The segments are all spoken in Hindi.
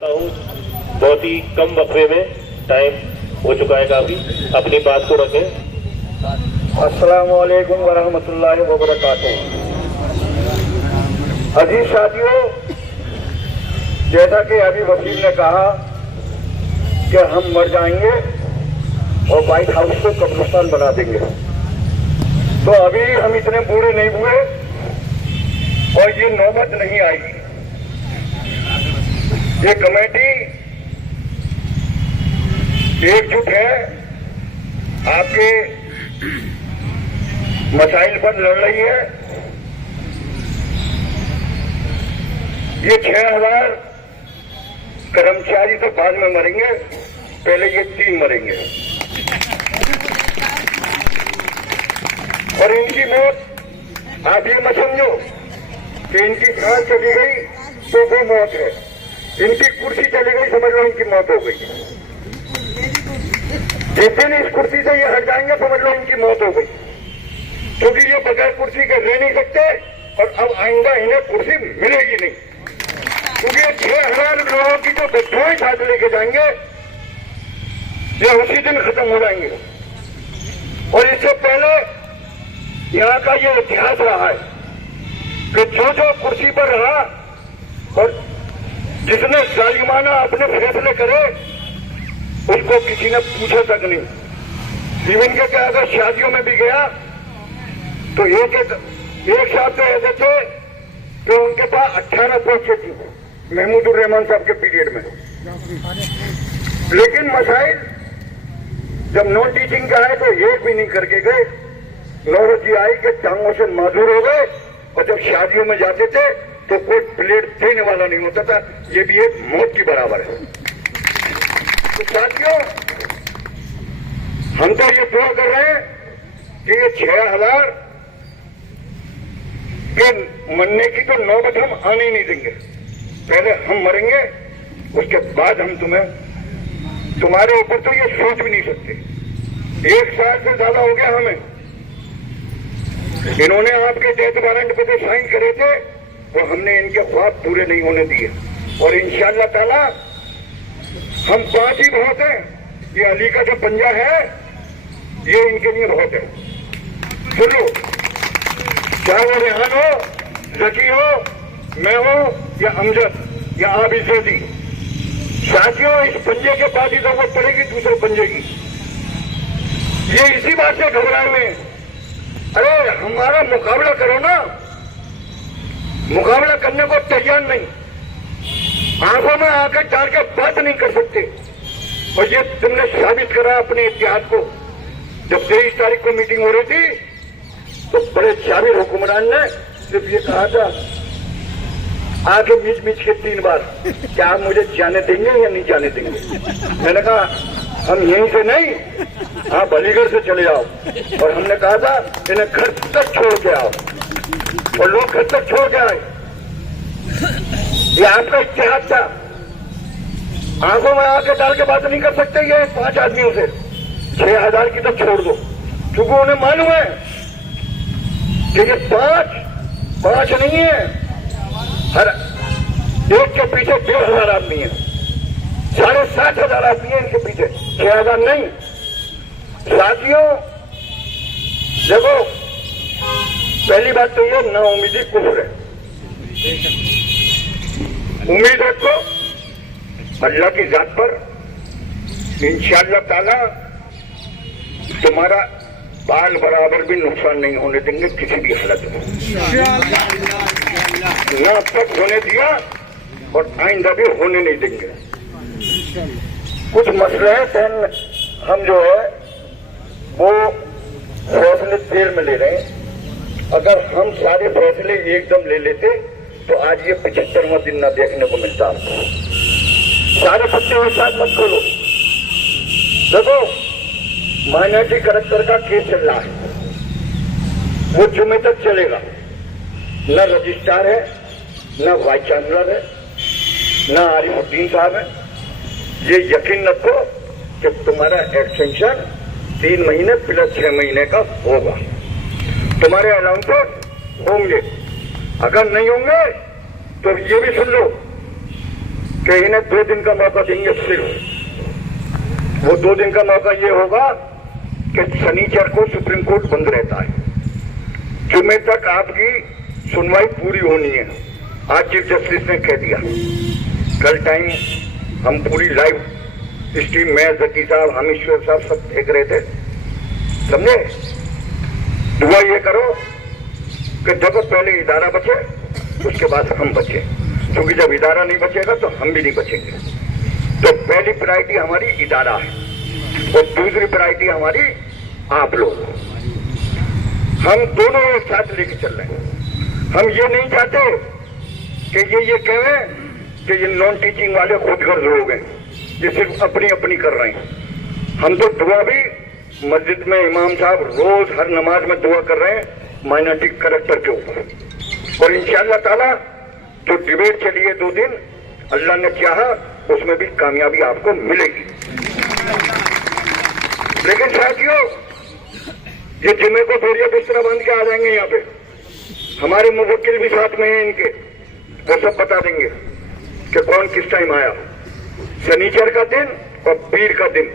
बहुत ही कम वक्फे में टाइम हो चुका है, काफी अपनी बात को रखें। अस्सलाम वालेकुम वरहमतुल्लाहि वबरकातुहू। अजीज साथियों, जैसा कि अभी वकील ने कहा कि हम मर जाएंगे और व्हाइट हाउस को कब्रिस्तान बना देंगे, तो अभी हम इतने बूढ़े नहीं हुए और ये नौबत नहीं आएगी। ये कमेटी एकजुट है, आपके मसाइल पर लड़ रही है। ये 6000 कर्मचारी तो बाद में मरेंगे, पहले ये 3 मरेंगे और इनकी मौत आप ये मत समझो कि इनकी सांस चली गई तो वो मौत है, इनकी कुर्सी चली गई समझ लो इनकी मौत हो गई। जिस दिन इस कुर्सी से ये हट जाएंगे समझ लो इनकी मौत हो गई, क्योंकि ये बगैर कुर्सी के रह नहीं सकते और अब आइंदा इन्हें कुर्सी मिलेगी नहीं, क्योंकि ये 6000 लोगों की जो विधवाएं साथ लेके जाएंगे ये उसी दिन खत्म हो जाएंगे। और इससे पहले यहाँ का ये इतिहास रहा है कि जो जो कुर्सी पर रहा और जिसने जालिमाना अपने फैसले करे उसको किसी ने पूछा तक नहीं। इवन के क्या अगर शादियों में भी गया तो एक साहब तो ऐसे थे कि उनके पास 18 पोस्टें थी महमूदुर रहमान साहब के पीरियड में। लेकिन मसाइल जब नॉन टीचिंग का है तो एक भी नहीं करके गए। नौबत ये आई कि टांगों से माजूर हो गए और जब शादियों में जाते थे तो कोई प्लेट देने वाला नहीं होता था। ये भी एक मौत की बराबर है। तो साथियों, हम तो ये दुआ कर रहे हैं कि ये 6000 के मरने की तो नौबत हम आने ही नहीं देंगे। पहले हम मरेंगे, उसके बाद हम तुम्हारे ऊपर तो ये सोच भी नहीं सकते। 1 साल से ज्यादा हो गया हमें। इन्होंने आपके डेथ वारंट पे जो साइन करे थे वो हमने इनके ख्वाब पूरे नहीं होने दिए और इंशाअल्लाह ताला हम 5 ही बहुत हैं। ये अली का जो पंजा है ये इनके लिए बहुत है। सुनो, चाहे वो रेहान हो, जकी हो, मैं हो या अमजद या आबिद ज़ैदी, साथियों इस पंजे के बाद ही जरूरत पड़ेगी दूसरे पंजे की। ये इसी बात से घबराए हुए हैं। अरे हमारा मुकाबला करो ना, मुकाबला करने को तैयार नहीं, आंखों में आकर डाल के बात नहीं कर सकते। और ये तुमने साबित करा अपने इतिहास को। जब 23 तारीख को मीटिंग हो रही थी तो बड़े जाबिर हुक्मरान ने सिर्फ ये कहा था आगे बीच बीच के 3 बार, क्या आप मुझे जाने देंगे या नहीं जाने देंगे। मैंने कहा हम यहीं से नहीं, आप अलीगढ़ से चले जाओ। और हमने कहा था इन्हें घर तक छोड़ के आओ और लोग घर तक छोड़ के आए। ये आपका इतिहास था। आंखों में आके डाल के बात नहीं कर सकते ये 5 आदमियों से। 6000 की तो छोड़ दो, क्योंकि उन्हें मालूम है कि ये 5 नहीं है, हर एक के पीछे 1500 आदमी है, 7500 आदमी है इनके पीछे, 6000 नहीं। साथियों देखो, पहली बात तो ये नाउमीदी कुफ्र है। उम्मीद रखो अल्लाह की जात पर, इंशाअल्लाह ताला तुम्हारा बाल बराबर भी नुकसान नहीं होने देंगे किसी भी हालत में। ना अब तक होने दिया और आइंदा भी होने नहीं देंगे। कुछ मसले हैं हम जो है वो फैसले देर में ले रहे हैं। अगर हम सारे फैसले एकदम ले लेते तो आज ये 75वां दिन ना देखने को मिलता। सारे पत्ते एक साथ मत खोलो। देखो, माइनॉरिटी करेक्टर का केस चल रहा है, वो जुमे तक चलेगा। न रजिस्ट्रार है, न वाइस चांसलर है, न आरिफुद्दीन साहब है। ये यकीन रखो कि तुम्हारा एक्सटेंशन 3 महीने प्लस 6 महीने का होगा। तुम्हारे अलाउंसेस होंगे, अगर नहीं होंगे तो ये भी सुन लो कि इन्हें 2 दिन का मौका देंगे सिर्फ। वो 2 दिन का मौका ये होगा कि शनिचर को सुप्रीम कोर्ट बंद रहता है, जुमे तक आपकी सुनवाई पूरी होनी है। आज चीफ जस्टिस ने कह दिया, कल टाइम हम पूरी लाइव स्ट्रीम में जकी साहब, हामिश्वर साहब सब देख रहे थे, समझे। दुआ ये करो कि जब पहले इदारा बचे उसके बाद हम बचे, क्योंकि जब इदारा नहीं बचेगा तो हम भी नहीं बचेंगे। तो पहली प्रायोरिटी हमारी इदारा है और दूसरी प्रायोरिटी हमारी आप लोग। हम दोनों एक साथ लेके चल रहे हैं। हम ये नहीं चाहते कि ये कहें कि ये नॉन टीचिंग वाले खुदगर्ज लोग हैं, ये सिर्फ अपनी अपनी कर रहे हैं। हम तो दुआ भी मस्जिद में इमाम साहब रोज हर नमाज में दुआ कर रहे हैं माइनॉरिटी करेक्टर के ऊपर। और इंशाअल्लाह ताला जो डिबेट चली है 2 दिन, अल्लाह ने चाहा उसमें भी कामयाबी आपको मिलेगी। लेकिन साथियों, ये जुमे को बोरिया बिस्तरा बांध के आ जाएंगे यहाँ पे, हमारे मुवक्किल भी साथ में हैं इनके, वो सब बता देंगे कि कौन किस टाइम आया। शनिचर का दिन और पीर का दिन,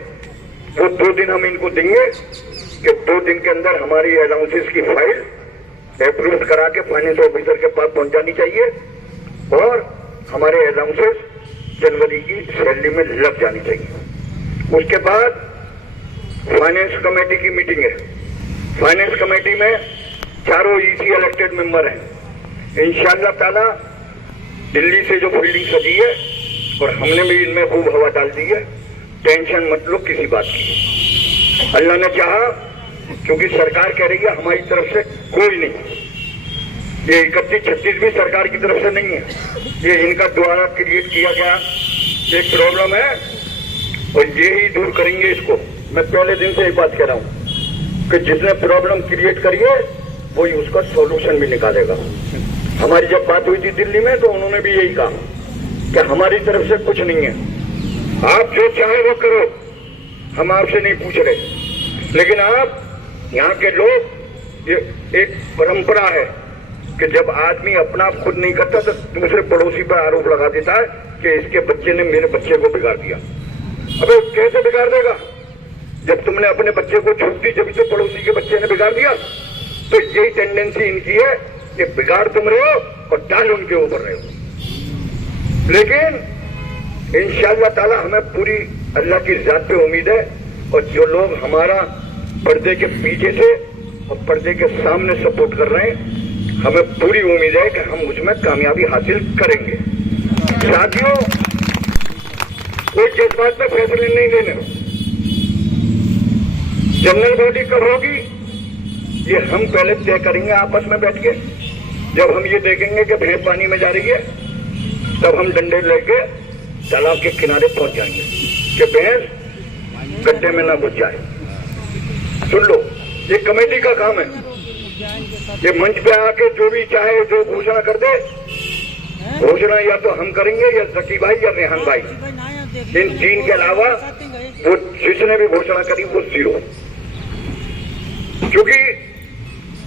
वो 2 दिन हम इनको देंगे कि 2 दिन के अंदर हमारी अलाउंसेस की फाइल अप्रूव करा के फाइनेंस ऑफिसर के पास पहुंचानी चाहिए और हमारे अलाउंसेस जनवरी की सैलरी में लग जानी चाहिए। उसके बाद फाइनेंस कमेटी की मीटिंग है। फाइनेंस कमेटी में चारों ईसी इलेक्टेड मेंबर हैं। इंशाअल्लाह ताला दिल्ली से जो फील्डिंग सजी है और हमने भी इनमें खूब हवा डाल दी है, टेंशन मत लो किसी बात की। अल्लाह ने चाहा, क्योंकि सरकार कह रही है हमारी तरफ से कोई नहीं, ये 31-36 भी सरकार की तरफ से नहीं है, ये इनका द्वारा क्रिएट किया गया एक प्रॉब्लम है और ये ही दूर करेंगे इसको। मैं पहले दिन से एक बात कह रहा हूं कि जिसने प्रॉब्लम क्रिएट करी है वही उसका सॉल्यूशन भी निकालेगा। हमारी जब बात हुई थी दिल्ली में तो उन्होंने भी यही कहा कि हमारी तरफ से कुछ नहीं है, आप जो चाहे वो करो, हम आपसे नहीं पूछ रहे। लेकिन आप यहाँ के लोग, ये एक परंपरा है कि जब आदमी अपना खुद नहीं करता तो दूसरे पड़ोसी पर आरोप लगा देता है कि इसके बच्चे ने मेरे बच्चे को बिगाड़ दिया। अबे कैसे बिगाड़ देगा? जब तुमने अपने बच्चे को छूट दी, जब तो पड़ोसी के बच्चे ने बिगाड़ दिया। तो यही टेंडेंसी इनकी है कि बिगाड़ तुम रहे हो और डाल उनके ऊपर रहे हो। लेकिन इंशाअल्लाह ताला हमें पूरी अल्लाह की जात पे उम्मीद है और जो लोग हमारा पर्दे के पीछे से और पर्दे के सामने सपोर्ट कर रहे हैं, हमें पूरी उम्मीद है कि हम उसमें कामयाबी हासिल करेंगे। साथियों, कोई जज्बात में फैसले नहीं लेने। जनरल बॉडी कब होगी ये हम पहले तय करेंगे आपस में बैठ के। जब हम ये देखेंगे कि भैंस पानी में जा रही है तब हम डंडे लेके तालाब के किनारे पहुंच जाएंगे कि भैंस गड्ढे में ना घुस जाए। सुन लो, ये कमेटी का काम है। ये मंच पे आके जो भी चाहे जो घोषणा कर दे, घोषणा या तो हम करेंगे या जकी भाई या रेहान भाई, इन 3 के अलावा वो जिसने भी घोषणा करी वो 0। क्योंकि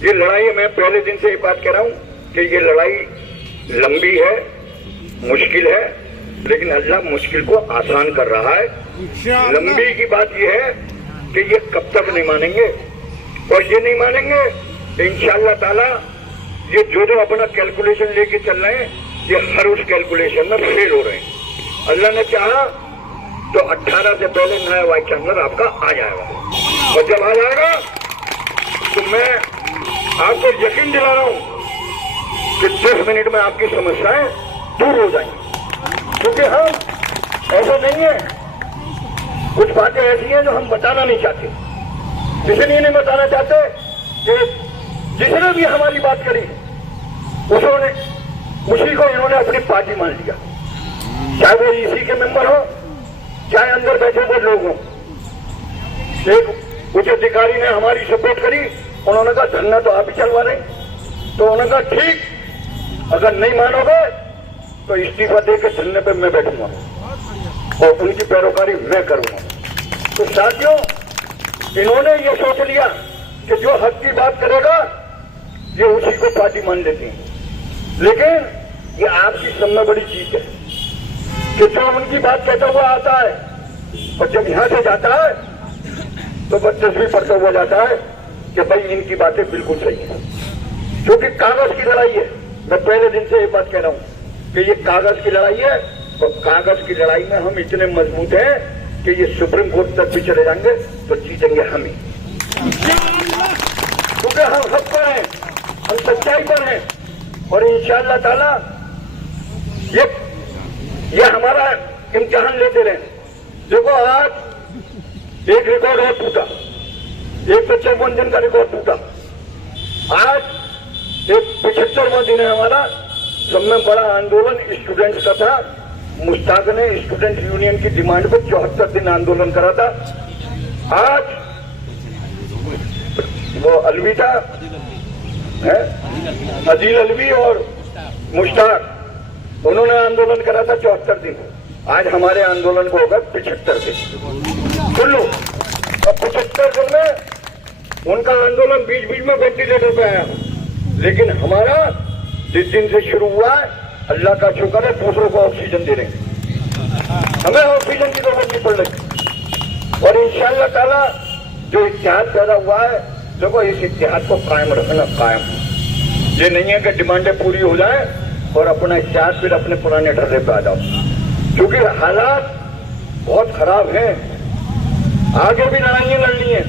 ये लड़ाई, मैं पहले दिन से ये बात कह रहा हूं कि ये लड़ाई लंबी है, मुश्किल है, लेकिन अल्लाह मुश्किल को आसान कर रहा है। लंबी की बात ये है कि ये कब तक नहीं मानेंगे, और ये नहीं मानेंगे इंशाअल्लाह ताला ये जो अपना कैलकुलेशन लेके चल रहे हैं, ये हर उस कैलकुलेशन में फेल हो रहे हैं। अल्लाह ने चाहा तो 18 से पहले नया वाइस चांसलर आपका आ जाएगा, और जब आ जाएगा तो मैं आपको यकीन दिला रहा हूं कि 10 मिनट में आपकी समस्याएं दूर हो जाएंगी। क्योंकि हम ऐसे नहीं है, कुछ बातें ऐसी हैं जो हम बताना नहीं चाहते। इसलिए नहीं बताना चाहते कि जिसने भी हमारी बात करी उसी को इन्होंने अपनी पार्टी मान लिया, चाहे वो ईसी के मेंबर हो, चाहे अंदर बैठे हुए लोग हों। एक उच्च अधिकारी ने हमारी सपोर्ट करी, उन्होंने कहा धरना तो आप ही चलवा रहे, तो उन्होंने कहा ठीक, अगर नहीं मानोगे तो इस्तीफा देकर धरने पे मैं बैठूंगा और उनकी पैरोकारी मैं करूंगा। तो साथियों, इन्होंने ये सोच लिया कि जो हक की बात करेगा ये उसी को पार्टी मान लेती है। लेकिन ये आपकी सब में बड़ी चीज है। कि जो उनकी बात कहता हुआ आता है और जब यहां से जाता है तो बस तस्वीर पढ़ता हुआ जाता है कि भाई इनकी बातें बिल्कुल सही है, क्योंकि कागज की लड़ाई है। मैं पहले दिन से ये बात कह रहा हूं कि ये कागज की लड़ाई है, और कागज की लड़ाई में हम इतने मजबूत हैं कि ये सुप्रीम कोर्ट तक भी चले जाएंगे तो जीतेंगे हम ही, क्योंकि हम हक पर हैं, हम सच्चाई पर हैं। और इंशाअल्लाह ताला ये हमारा इम्तिहान लेते रहे। देखो आज एक रिकॉर्ड और टूटा, 154 दिन का रिकॉर्ड टूटा। आज एक 75वां दिन है हमारा। सब में बड़ा आंदोलन स्टूडेंट्स का था। मुश्ताक ने स्टूडेंट यूनियन की डिमांड पर 74 दिन आंदोलन करा था। आज वो अलवी था, अजील अलवी और मुश्ताक, उन्होंने आंदोलन करा था 74 दिन। आज हमारे आंदोलन को होगा 75 दिन। सुन लो, अब 75 दिन में उनका आंदोलन बीच बीच में वेंटिलेटर पे आया, लेकिन हमारा जिस दिन से शुरू हुआ है, अल्लाह का शुक्र है, दूसरों को ऑक्सीजन दे रहे हैं। हमें ऑक्सीजन की जरूरत नहीं पड़ रही। और इंशाअल्लाह ताला जो इत्तेहाद पैदा हुआ है, देखो इस इत्तेहाद को कायम रखना, कायम। ये नहीं है कि डिमांडें पूरी हो जाए और अपना इत्तेहाद फिर अपने पुराने ढर्रे पे आ जाओ, क्योंकि हालात बहुत खराब हैं। आगे भी लड़ाइयां लड़नी है,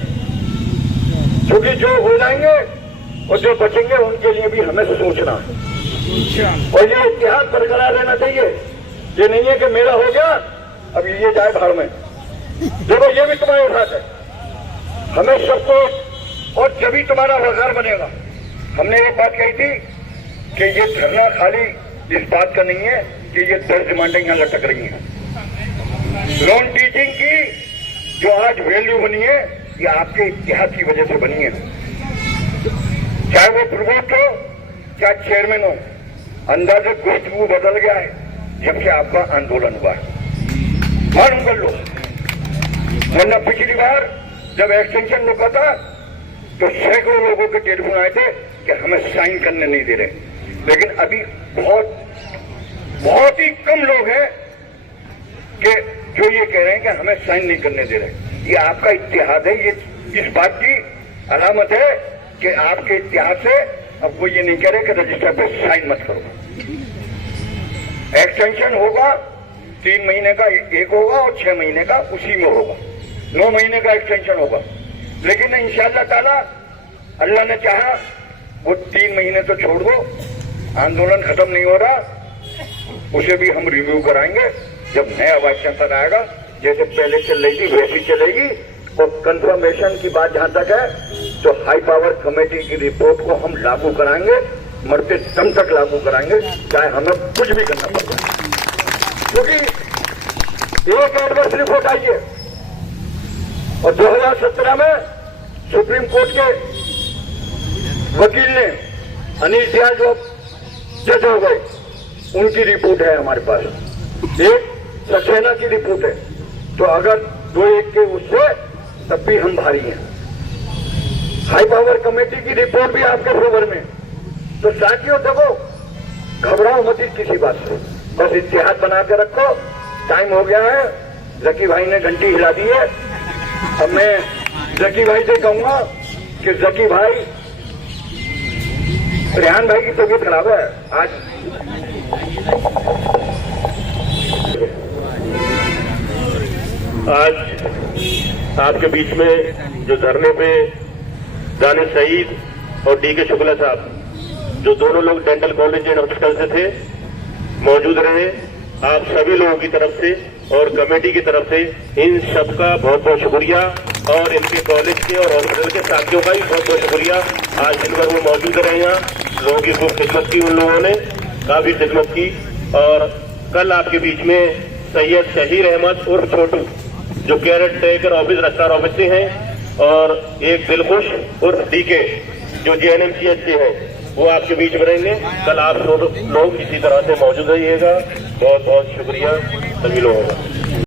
क्योंकि जो हो जाएंगे और जो बचेंगे उनके लिए भी हमें सोचना है। और ये इत्तेहाद बरकरार रहना चाहिए। ये नहीं है कि मेरा हो गया अब ये जाए भाड़ में। देखो ये भी तुम्हारे साथ है, हमें सबको, और जब भी तुम्हारा वकार बनेगा। हमने एक बात कही थी कि ये धरना खाली इस बात का नहीं है कि ये 10 डिमांडें यहां लटक रही हैं। नॉन टीचिंग की जो आज वैल्यू बनी है, ये आपके इत्तेहाद की वजह से बनी है। चाहे वो प्रवोस्ट हो, चाहे चेयरमैन हो, अंदाजे गुफ्तगू बदल गया है जब से आपका आंदोलन हुआ है। मालूम कर लो, वरना पिछली बार जब एक्सटेंशन रुका था तो सैकड़ों लोगों के टेलीफोन आए थे कि हमें साइन करने नहीं दे रहे, लेकिन अभी बहुत ही कम लोग हैं कि जो ये कह रहे हैं कि हमें साइन नहीं करने दे रहे। ये आपका इत्तेहाद है, ये इस बात की अलामत है कि आपके इत्तेहाद से अब वो ये नहीं कह रहे कि रजिस्टर पे साइन मत करो। एक्सटेंशन होगा 3 महीने का एक होगा और 6 महीने का उसी में होगा, 9 महीने का एक्सटेंशन होगा। लेकिन इंशाअल्लाह ताला अल्लाह ने चाहा वो 3 महीने तो छोड़ दो, आंदोलन खत्म नहीं हो रहा, उसे भी हम रिव्यू कराएंगे। जब नया वाइस चांसलर आएगा, जैसे पहले चल रही थी वैसी चलेगी। और कंफर्मेशन की बात जहां तक है, तो हाई पावर कमेटी की रिपोर्ट को हम लागू कराएंगे, मरते दम तक लागू कराएंगे, चाहे हमें कुछ भी करना पड़ जाए। क्योंकि एक एडवर्स रिपोर्ट आई है और 2017 में सुप्रीम कोर्ट के वकील ने अनिल दयाल जो जज हो गए, उनकी रिपोर्ट है हमारे पास, एक सक्सेना की रिपोर्ट है। तो अगर 2-1 के उससे तब भी हम भारी हैं। हाई पावर कमेटी की रिपोर्ट भी आपके फेवर में। तो साथियों देखो, घबराओ मत किसी बात से, बस इत्तेहाद बना के रखो। टाइम हो गया है, जकी भाई ने घंटी हिला दी है। अब मैं जकी भाई से कहूंगा कि जकी भाई, रेहान भाई की तबीयत खराब है आज, आपके बीच में जो धरने पे दानिश सईद और डी के शुक्ला साहब, जो दोनों लोग डेंटल कॉलेज एंड हॉस्पिटल से थे, मौजूद रहे। आप सभी लोगों की तरफ से और कमेटी की तरफ से इन सबका बहुत बहुत शुक्रिया, और इनके कॉलेज के और हॉस्पिटल के साथियों का भी बहुत बहुत शुक्रिया। आज दिन भर वो मौजूद रहे, यहाँ लोगों की खूब खिदमत की, उन लोगों ने काफी खिदमत की। और कल आपके बीच में सैयद शहीर अहमद उर्फ छोटू, जो केयर टेकर ऑफिस रफ्तार ऑफिस से हैं, और एक दिलखुश उर्फ डीके, जो JNMCH से है, वो आपके बीच में रहेंगे। कल आप लोग इसी तरह से मौजूद रहिएगा। बहुत बहुत शुक्रिया सभी लोगों का।